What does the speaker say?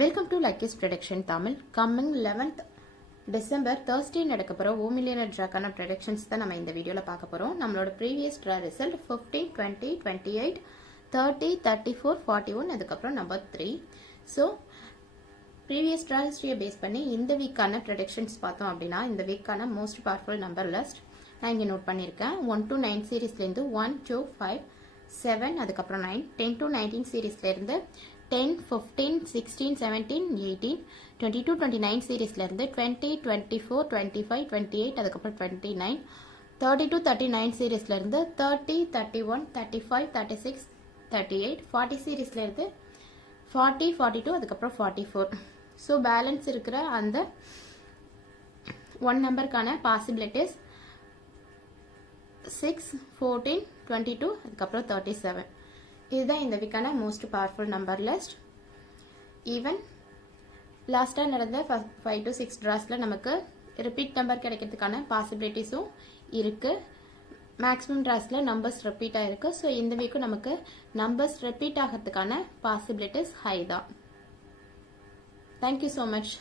Welcome to Lucky's prediction Tamil. Coming 11th December Thursday நடக்க போகிற $1 million ட்ராக்கான predictions தான் நம்ம இந்த வீடியோவில் பார்க்க போகிறோம். நம்மளோட ப்ரீவியஸ் ட்ரா ரிசல்ட் 15, 20, 28, 30, 34, 41 அதுக்கப்புறம் நம்பர் 3. ஸோ ப்ரீவியஸ் ட்ரா ஹிஸ்ட்ரியை பேஸ் பண்ணி இந்த வீக்கான ப்ரெடிக்ஷன்ஸ் பார்த்தோம் அப்படின்னா இந்த வீக்கான மோஸ்ட் பவர்ஃபுல் நம்பர் லிஸ்ட் நான் இங்கே நோட் பண்ணியிருக்கேன். 1 to 9 சீரீஸ்லேருந்து 1, 2, 5, 7 அதுக்கப்புறம் 9, 10 to 19 சீரீஸ்லேருந்து 10, 15, 16, 17, 18, 22, 29 சீரீஸ்லேருந்து 20, 24, 25, 28 அதுக்கப்புறம் 29, 32, 39 சீரீஸ்லேருந்து 30, 31, 35, 36, 38, 40 சீரீஸ்லேருந்து 40, 42 அதுக்கப்புறம் 44. ஸோ பேலன்ஸ் இருக்கிற அந்த ஒன் நம்பருக்கான பாசிபிலிட்டிஸ் 6, 14, 22 அதுக்கப்புறம் 37. இதுதான் இந்த வீக்கான most powerful number list. Even லாஸ்ட்டாக நடந்த 5 to 6 ட்ராஸில் நமக்கு ரிப்பீட் நம்பர் கிடைக்கிறதுக்கான பாசிபிலிட்டிஸும் இருக்குது. மேக்ஸிமம் ட்ராஸில் நம்பர்ஸ் ரிப்பீட் ஆகிருக்கு. ஸோ இந்த வீக்கும் நமக்கு நம்பர்ஸ் ரிப்பீட் ஆகிறதுக்கான பாசிபிலிட்டிஸ் ஹை தான். Thank you so much.